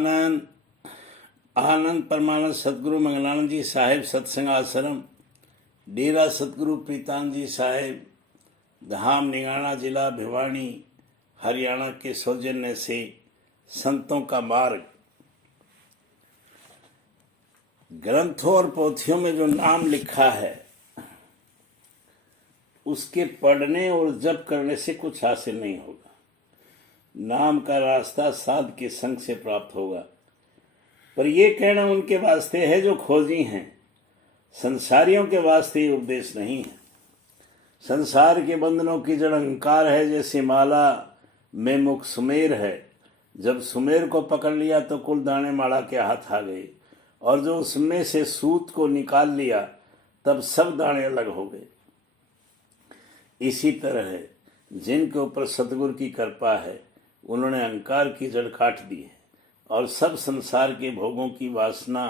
आनंद आनंद परमानंद सतगुरु मंगलानंद जी साहेब सत्संग आश्रम डेरा सतगुरु प्रीतानंद जी साहेब धाम निगाना जिला भिवानी हरियाणा के सौजन्य से संतों का मार्ग ग्रंथों और पोथियों में जो नाम लिखा है उसके पढ़ने और जप करने से कुछ हासिल नहीं होगा। नाम का रास्ता साध के संग से प्राप्त होगा, पर यह कहना उनके वास्ते है जो खोजी हैं। संसारियों के वास्ते ये उपदेश नहीं है। संसार के बंधनों की जड़ अहंकार है, जैसे माला में मुख सुमेर है। जब सुमेर को पकड़ लिया तो कुल दाने माला के हाथ आ गए, और जो उसमें से सूत को निकाल लिया तब सब दाने अलग हो गए। इसी तरह है जिनके ऊपर सतगुरु की कृपा है, उन्होंने अहंकार की जड़ काट दी है और सब संसार के भोगों की वासना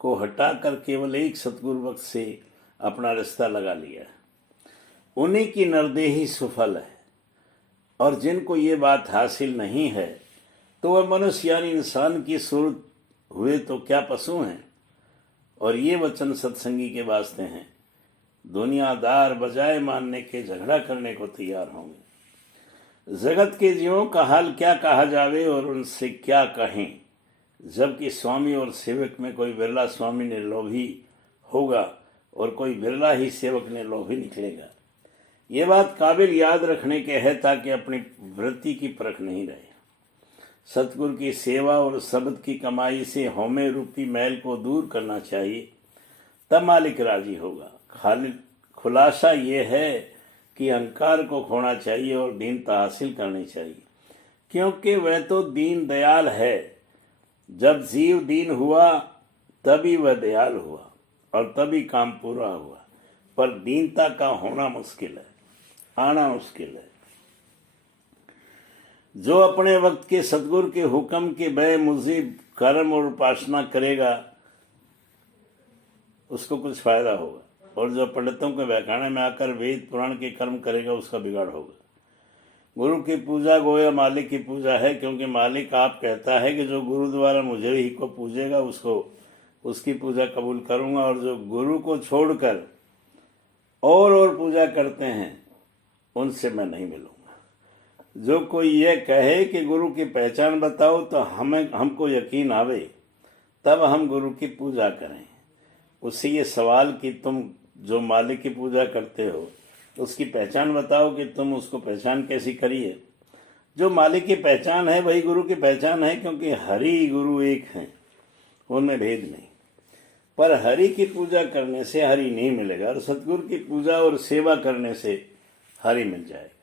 को हटाकर केवल एक सतगुरु वक्त से अपना रिश्ता लगा लिया है। उन्हीं की नरदेही सुफल है, और जिनको ये बात हासिल नहीं है तो वह मनुष्य यानी इंसान की सूरत हुए तो क्या पशु हैं। और ये वचन सत्संगी के वास्ते हैं। दुनियादार बजाय मानने के झगड़ा करने को तैयार होंगे। जगत के जीवों का हाल क्या कहा जावे और उनसे क्या कहें, जबकि स्वामी और सेवक में कोई बिरला स्वामी ने लोभी होगा और कोई बिरला ही सेवक ने लोभी निकलेगा। ये बात काबिल याद रखने के है ताकि अपनी वृत्ति की परख नहीं रहे। सतगुरु की सेवा और शब्द की कमाई से हौमे रूपी मैल को दूर करना चाहिए, तब मालिक राजी होगा। खाली खुलासा ये है कि अहंकार को खोना चाहिए और दीनता हासिल करनी चाहिए, क्योंकि वह तो दीन दयाल है। जब जीव दीन हुआ तभी वह दयाल हुआ और तभी काम पूरा हुआ। पर दीनता का होना मुश्किल है, आना मुश्किल है। जो अपने वक्त के सतगुरु के हुक्म के बे मुजीब कर्म और उपासना करेगा उसको कुछ फायदा होगा, और जो पंडितों के बहकाने में आकर वेद पुराण के कर्म करेगा उसका बिगाड़ होगा। गुरु की पूजा गोया मालिक की पूजा है, क्योंकि मालिक आप कहता है कि जो गुरु द्वारा मुझे ही को पूजेगा उसको उसकी पूजा कबूल करूंगा, और जो गुरु को छोड़कर और पूजा करते हैं उनसे मैं नहीं मिलूंगा। जो कोई ये कहे कि गुरु की पहचान बताओ तो हमको यकीन आवे, तब हम गुरु की पूजा करें। उससे ये सवाल कि तुम जो मालिक की पूजा करते हो उसकी पहचान बताओ कि तुम उसको पहचान कैसी करिए। जो मालिक की पहचान है वही गुरु की पहचान है, क्योंकि हरि गुरु एक हैं, उनमें भेद नहीं। पर हरि की पूजा करने से हरि नहीं मिलेगा, और सतगुरु की पूजा और सेवा करने से हरि मिल जाएगा।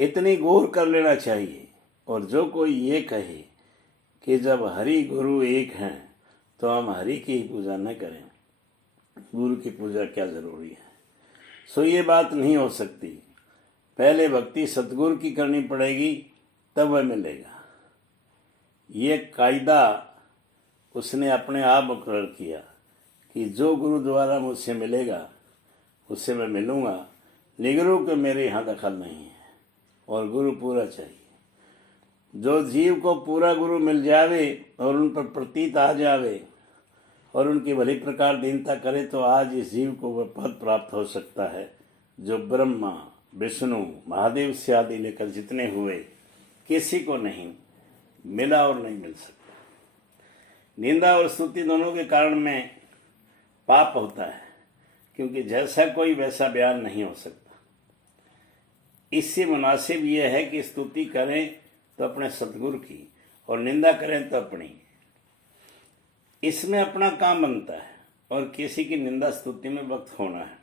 इतनी गौर कर लेना चाहिए। और जो कोई ये कहे कि जब हरि गुरु एक हैं तो हम हरि की ही पूजा न करें, गुरु की पूजा क्या जरूरी है, सो ये बात नहीं हो सकती। पहले भक्ति सतगुरु की करनी पड़ेगी, तब वह मिलेगा। ये कायदा उसने अपने आप मुकर्रर किया कि जो गुरु द्वारा मुझसे मिलेगा उससे मैं मिलूंगा। निगुरु के मेरे यहाँ दखल नहीं है, और गुरु पूरा चाहिए। जो जीव को पूरा गुरु मिल जावे और उन पर प्रतीत आ जावे और उनकी भली प्रकार दीनता करे, तो आज इस जीव को वह पद प्राप्त हो सकता है जो ब्रह्मा विष्णु महादेव से आदि लेकर जितने हुए किसी को नहीं मिला और नहीं मिल सकता। निंदा और स्तुति दोनों के कारण में पाप होता है, क्योंकि जैसा कोई वैसा बयान नहीं हो सकता। इससे मुनासिब यह है कि स्तुति करें तो अपने सतगुरु की, और निंदा करें तो अपनी। इसमें अपना काम बनता है, और किसी की निंदा स्तुति में वक्त होना है।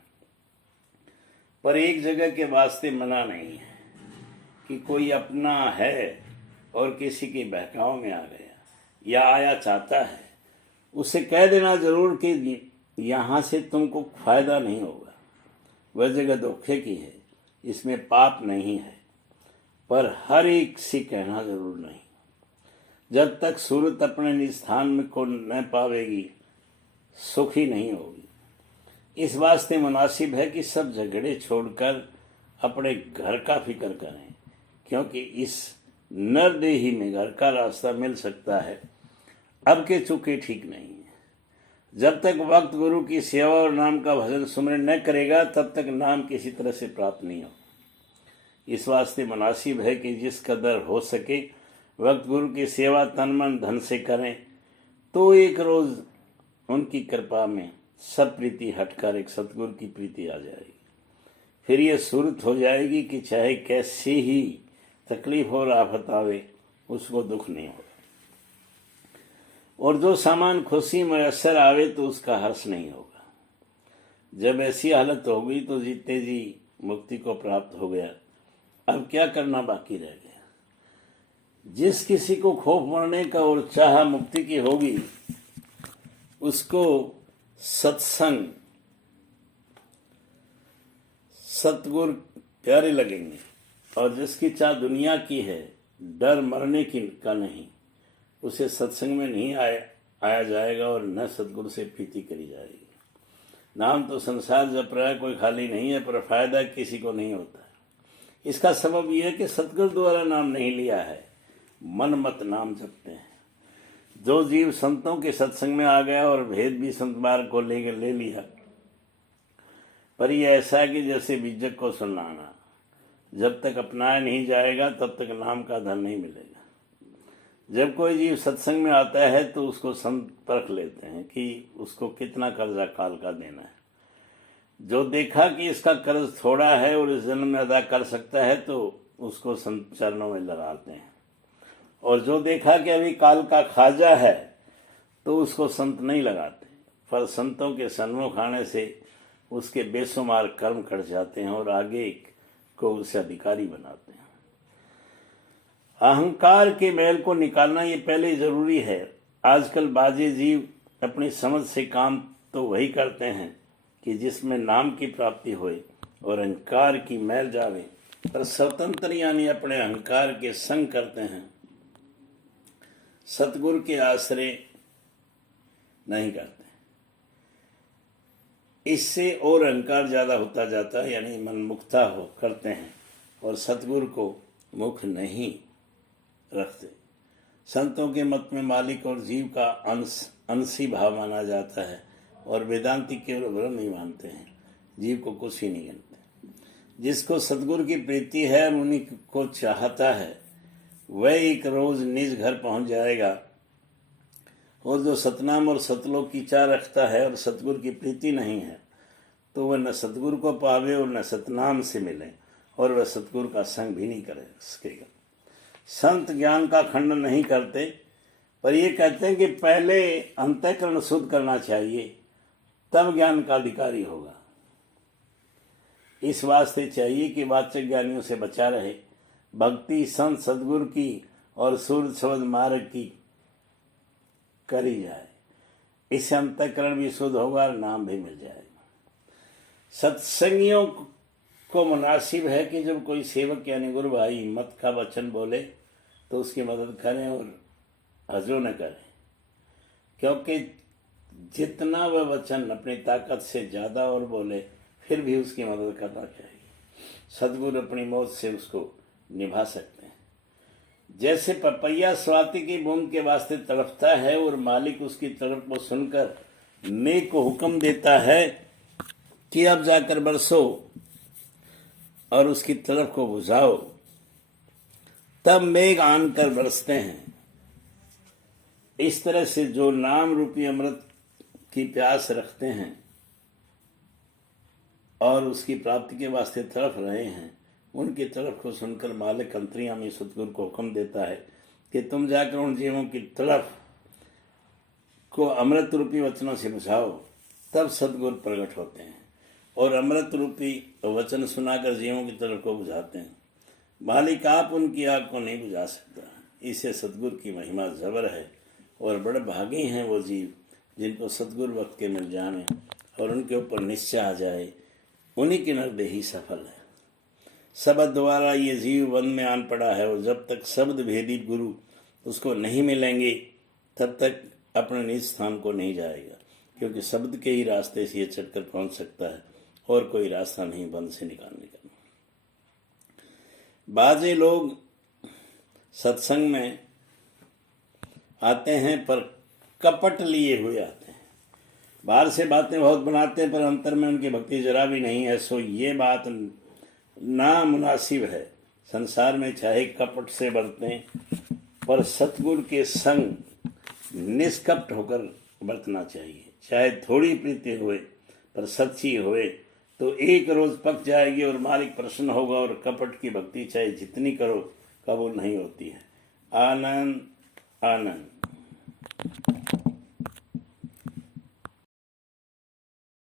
पर एक जगह के वास्ते मना नहीं है कि कोई अपना है और किसी के बहकाव में आ गया या आया चाहता है, उसे कह देना जरूर कि यहाँ से तुमको फायदा नहीं होगा। वह जगह धोखे की है, इसमें पाप नहीं है, पर हर एक से कहना जरूर नहीं। जब तक सूरत अपने निज स्थान में को न पावेगी, सुखी नहीं होगी। इस वास्ते मुनासिब है कि सब झगड़े छोड़कर अपने घर का फिक्र करें, क्योंकि इस नरदेही में घर का रास्ता मिल सकता है, अब के चुके ठीक नहीं है। जब तक वक्त गुरु की सेवा और नाम का भजन सुमरन न करेगा तब तक नाम किसी तरह से प्राप्त नहीं हो। इस वास्ते मुनासिब है कि जिस कदर हो सके वक्त गुरु की सेवा तन मन धन से करें, तो एक रोज उनकी कृपा में सब प्रीति हटकर एक सतगुरु की प्रीति आ जाएगी। फिर ये सूरत हो जाएगी कि चाहे कैसी ही तकलीफ और आफत आवे उसको दुख नहीं होगा, और जो सामान खुशी मयसर आवे तो उसका हर्ष नहीं होगा। जब ऐसी हालत हो गई तो जीते जी मुक्ति को प्राप्त हो गया, अब क्या करना बाकी रह गया। जिस किसी को खौफ मरने का और चाह मुक्ति की होगी उसको सत्संग सतगुरु प्यारे लगेंगे, और जिसकी चाह दुनिया की है, डर मरने की का नहीं, उसे सत्संग में नहीं आया जाएगा और न सतगुरु से प्रीति करी जाएगी। नाम तो संसार जप रहा है, कोई खाली नहीं है, पर फायदा किसी को नहीं होता है। इसका सबब यह है कि सतगुरु द्वारा नाम नहीं लिया है, मन मत नाम जपते हैं। जो जीव संतों के सत्संग में आ गया और भेद भी संत मार्ग को ले लिया, पर यह ऐसा है कि जैसे बीजक को सुनाना, जब तक अपनाया नहीं जाएगा तब तक नाम का धन नहीं मिलेगा। जब कोई जीव सत्संग में आता है तो उसको संत परख लेते हैं कि उसको कितना कर्जा काल का देना है। जो देखा कि इसका कर्ज थोड़ा है और इस जन्म में अदा कर सकता है तो उसको संत चरणों में लगाते हैं, और जो देखा कि अभी काल का खाजा है तो उसको संत नहीं लगाते। पर संतों के सन्मुख आने से उसके बेशुमार कर्म कट जाते हैं और आगे को उसे अधिकारी बनाते हैं। अहंकार के मैल को निकालना ये पहले जरूरी है। आजकल बाजे जीव अपनी समझ से काम तो वही करते हैं कि जिसमें नाम की प्राप्ति होए और अहंकार की मैल जावे, पर स्वतंत्र यानी अपने अहंकार के संग करते हैं, सतगुरु के आश्रय नहीं करते। इससे और अहंकार ज्यादा होता जाता है, यानी मन मुक्ता हो करते हैं और सतगुरु को मुख नहीं रखते। संतों के मत में मालिक और जीव का अंशी भाव माना जाता है, और वेदांती केवल ब्रह्म ही मानते हैं, जीव को कुछ ही नहीं गिनते। जिसको सतगुरु की प्रीति है और उन्हीं को चाहता है वह एक रोज निज घर पहुंच जाएगा, और जो सतनाम और सतलोक की चाह रखता है और सतगुरु की प्रीति नहीं है तो वह न सतगुरु को पावे और न सतनाम से मिले, और वह सतगुरु का संग भी नहीं कर सकेगा। संत ज्ञान का खंडन नहीं करते, पर ये कहते हैं कि पहले अंतःकरण शुद्ध करना चाहिए, तब ज्ञान का अधिकारी होगा। इस वास्ते चाहिए कि वाचक ज्ञानियों से बचा रहे, भक्ति संत सदगुरु की और सूर्य शब्द मार्ग की करी जाए। इससे अंतःकरण भी शुद्ध होगा और नाम भी मिल जाएगा। सत्संगियों को मुनासिब है कि जब कोई सेवक यानी गुरु भाई मत का वचन बोले तो उसकी मदद करें और हजो न करें, क्योंकि जितना वह वचन अपनी ताकत से ज्यादा और बोले फिर भी उसकी मदद करना चाहिए। सदगुरु अपनी मौत से उसको निभा सकते हैं। जैसे पपैया स्वाति की बूंद के वास्ते तड़पता है और मालिक उसकी तड़प को सुनकर मेघ को हुक्म देता है कि अब जाकर बरसो और उसकी तड़प को बुझाओ, तब मेघ आन कर बरसते हैं। इस तरह से जो नाम रूपी अमृत की प्यास रखते हैं और उसकी प्राप्ति के वास्ते तड़प रहे हैं, उनकी तड़प को सुनकर मालिक अंतर्यामी सतगुरु को हुक्म देता है कि तुम जाकर उन जीवों की तड़प को अमृत रूपी वचनों से बुझाओ। तब सतगुरु प्रकट होते हैं और अमृत रूपी वचन सुनाकर जीवों की तड़प को बुझाते हैं। मालिक आप उनकी आग को नहीं बुझा सकता। इससे सतगुरु की महिमा जबर है, और बड़े भागी हैं वो जीव जिनको सतगुरु वक्त के मिल जाने और उनके ऊपर निश्चय आ जाए, उन्हीं की नरदेही सफल है। शब्द द्वारा ये जीव वन में आन पड़ा है, और जब तक शब्द भेदी गुरु उसको नहीं मिलेंगे तब तक अपने निज स्थान को नहीं जाएगा, क्योंकि शब्द के ही रास्ते से ये चढ़कर पहुंच सकता है और कोई रास्ता नहीं बंद से निकालने का। बाजे लोग सत्संग में आते हैं पर कपट लिए हुए आते हैं। बाहर से बातें बहुत बनाते हैं पर अंतर में उनकी भक्ति जरा भी नहीं है। सो ये बात नामुनासिब है। संसार में चाहे कपट से बरतें पर सतगुरु के संग निष्कपट होकर बरतना चाहिए। चाहे थोड़ी प्रीति होए पर सच्ची होए तो एक रोज पक जाएगी और मालिक प्रसन्न होगा। और कपट की भक्ति चाहे जितनी करो कबूल नहीं होती है। आनंद आनंद।